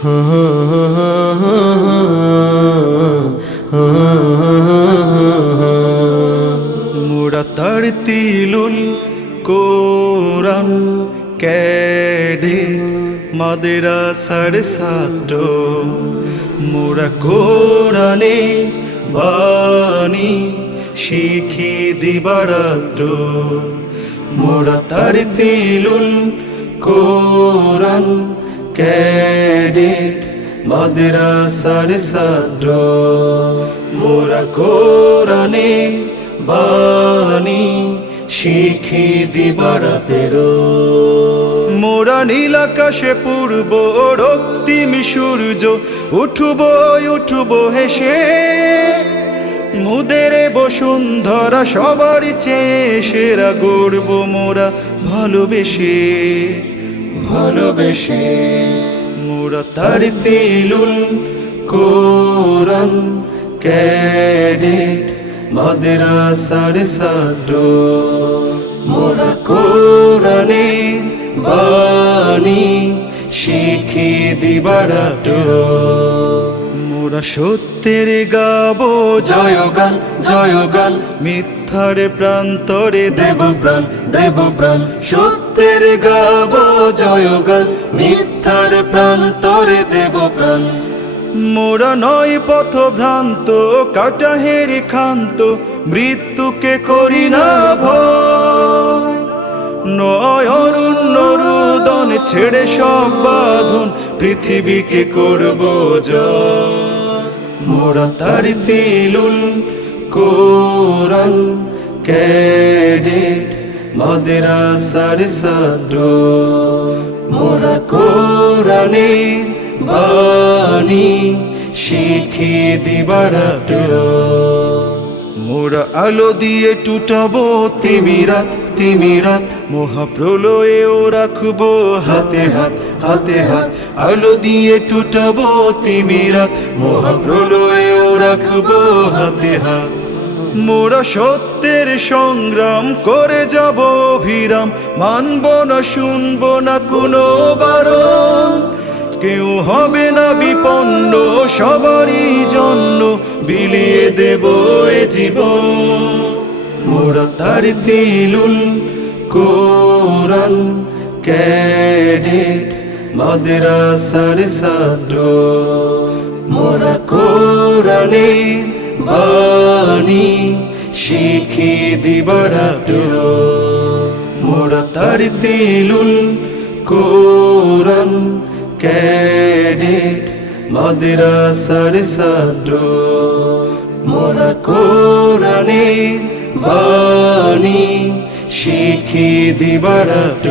মোরা তারতিলুল কোরআন ক্যাডেট মাদ্রাসার ছাত্র, মোরা কোরআনে বাণী শিখি দিবারাত্র। মোরা তারতিলুল কোরআন ক্যাডেট মাদ্রাসার ছাত্র, মোরা কোরআনে বাণী শিখি দিবারাত্র। মোরা নীল আকাশে পূর্ব রক্তিম সূর্য, উঠব উঠব হেসে মুদের বসুন্ধরা সবার চেয়ে সেরা গড়ব মোরা ভালোবেসে ভালোবেসে। মোরা তারতিলুল কোরআন ক্যাডেট মাদ্রাসার ছাত্র, মোরা কোরআনের বাণী শিখি দিবারাত্র। মোরা সত্যের গাবো জয়গান জয়গান, মিথ্যার প্রান্তরে দেব প্রাণ দেব প্রাণ। সত্যের গাবো জয়গান, মিথ্যার প্রান্তরে দেব প্রাণ। মোরা নয় পথ ভ্রান্ত, কাটাহের ক্ষান্ত, মৃত্যুকে করি না ভয়। নয় অরণ্য রুদন ছেড়ে সব বাঁধন, পৃথিবীকে করব জয়। মোরা তারতিলুল কোরআন ক্যাডেট মাদ্রাসার ছাত্র, মোরা কোরআনের বাণী শিখি দিবারাত্র। মোরা আলো দিয়ে টুটাবো তিমিরাত তিমিরাত, মহাপ্রলয়েও রাখবো হাতে হাত হাতে হাত। আলো দিয়ে টুটাবো তিমিরাত, মহাপ্রলয়েও রাখবো হাতে হাত। মোরা সত্যের সংগ্রাম করে যাব অভিরাম, মানব না শুনব না কোনো বারণ। কেউ হবে না বিপন্ন, সবারই জন্য বিলিয়ে দেব এ জীবন। মোরা তারতিলুল কোরআন ক্যাডেট মাদ্রাসার ছাত্র, মোরা কোরআনের বাণী শিখি দিবারাত্র। মোরা তারতিলুল কোরআন ক্যাডেট মাদ্রাসার ছাত্র, মোরা কোরআনের বাণী শিখি দিবারাত্র।